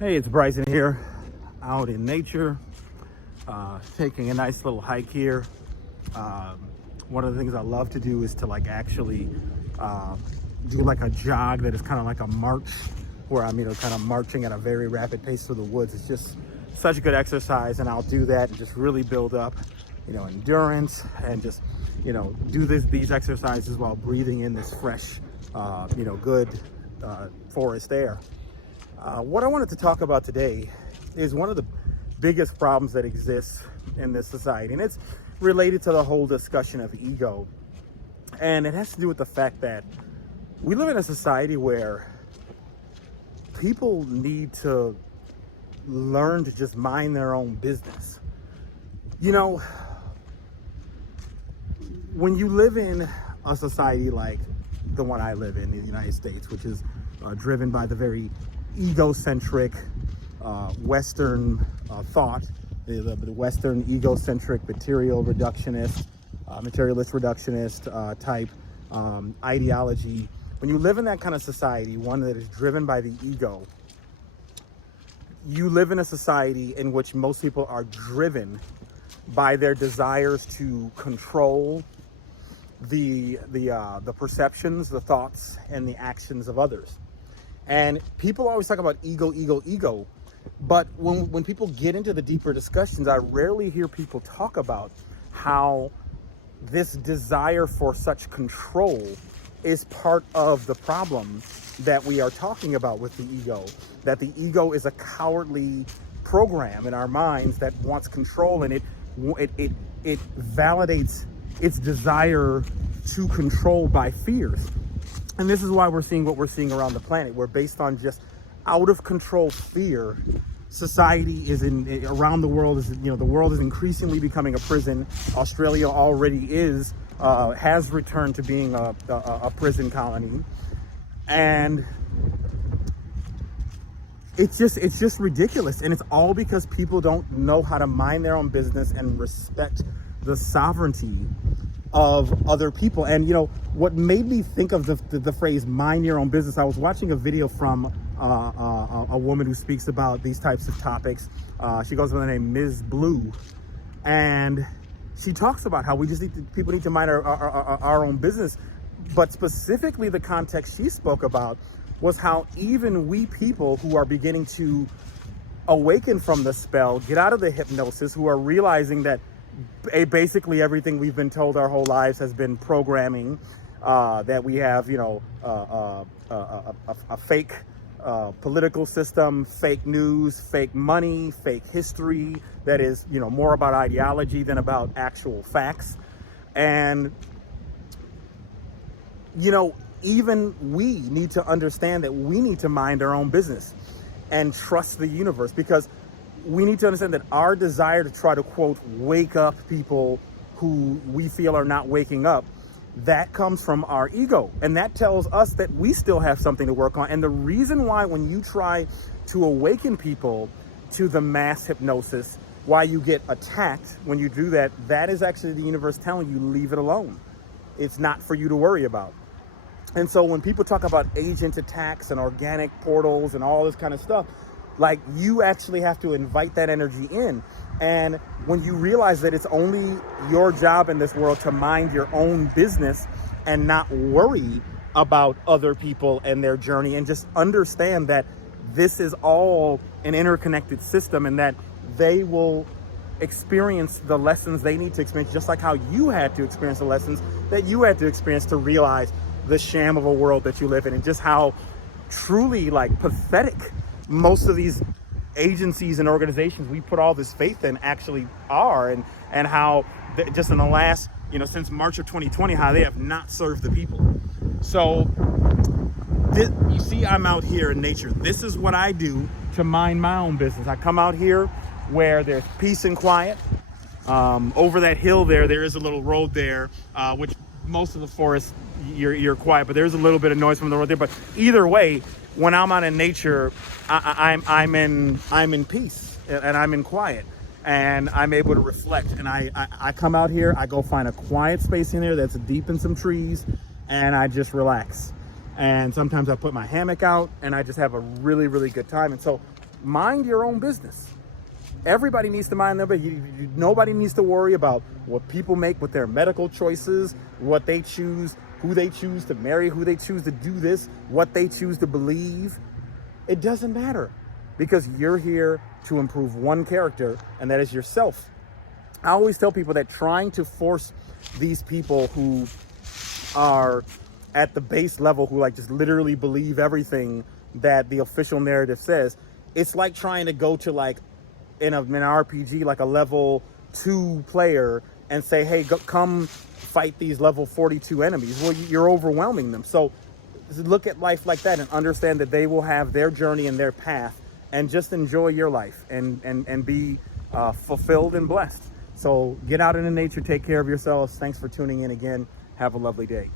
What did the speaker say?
Hey, it's Bryson here, out in nature, taking a nice little hike here. One of the things I love to do is to actually do like a jog that is kind of like a march, where I'm kind of marching at a very rapid pace through the woods. It's just such a good exercise, and I'll do that and just really build up endurance, and just do these exercises while breathing in this fresh good forest air. What I wanted to talk about today is one of the biggest problems that exists in this society, and it's related to the whole discussion of ego. And it has to do with the fact that we live in a society where people need to learn to just mind their own business. When you live in a society like the one I live in the United States, which is driven by the very egocentric Western thought, the Western egocentric materialist reductionist type ideology. When you live in that kind of society, one that is driven by the ego, you live in a society in which most people are driven by their desires to control the perceptions, the thoughts, and the actions of others. And people always talk about ego, ego, ego. But when people get into the deeper discussions, I rarely hear people talk about how this desire for such control is part of the problem that we are talking about with the ego. That the ego is a cowardly program in our minds that wants control, and it validates its desire to control by fears. And this is why we're seeing what we're seeing around the planet. We're based on just out of control fear. Society around the world the world is increasingly becoming a prison. Australia already has returned to being a prison colony. And it's just ridiculous. And it's all because people don't know how to mind their own business and respect the sovereignty of other people. And what made me think of the phrase mind your own business, I was watching a video from a woman who speaks about these types of topics. She goes by the name Ms. Blue, and she talks about how people need to mind our own business. But specifically the context she spoke about was how even we people who are beginning to awaken from the spell, get out of the hypnosis, who are realizing that basically everything we've been told our whole lives has been programming, that we have a fake political system, fake news, fake money, fake history that is more about ideology than about actual facts. And even we need to understand that we need to mind our own business and trust the universe, because we need to understand that our desire to try to, quote, wake up people who we feel are not waking up, that comes from our ego. And that tells us that we still have something to work on. And the reason why when you try to awaken people to the mass hypnosis, why you get attacked when you do that, that is actually the universe telling you, leave it alone. It's not for you to worry about. And so when people talk about agent attacks and organic portals and all this kind of stuff, you actually have to invite that energy in. And when you realize that it's only your job in this world to mind your own business and not worry about other people and their journey, and just understand that this is all an interconnected system, and that they will experience the lessons they need to experience, just like how you had to experience the lessons that you had to experience to realize the sham of a world that you live in, and just how truly pathetic most of these agencies and organizations we put all this faith in actually are, and how just in the last, since March of 2020, how they have not served the people. So you see, I'm out here in nature. This is what I do to mind my own business. I come out here where there's peace and quiet. Over that hill there is a little road there, which most of the forest you're quiet, but there's a little bit of noise from the road there. But either way, when I'm out in nature, I'm in peace, and I'm in quiet, and I'm able to reflect. And I come out here, I go find a quiet space in there that's deep in some trees, and I just relax. And sometimes I put my hammock out, and I just have a really, really good time. And so mind your own business. Everybody needs to mind their business. Nobody needs to worry about what people make with their medical choices, what they choose, who they choose to marry, who they choose to do this, what they choose to believe. It doesn't matter, because you're here to improve one character, and that is yourself. I always tell people that trying to force these people who are at the base level, who like just literally believe everything that the official narrative says, it's like trying to go to like in an RPG, like a level 2 player, and say, hey, come fight these level 42 enemies. Well, you're overwhelming them. So look at life like that and understand that they will have their journey and their path, and just enjoy your life and be fulfilled and blessed. So get out into nature, take care of yourselves. Thanks for tuning in again. Have a lovely day.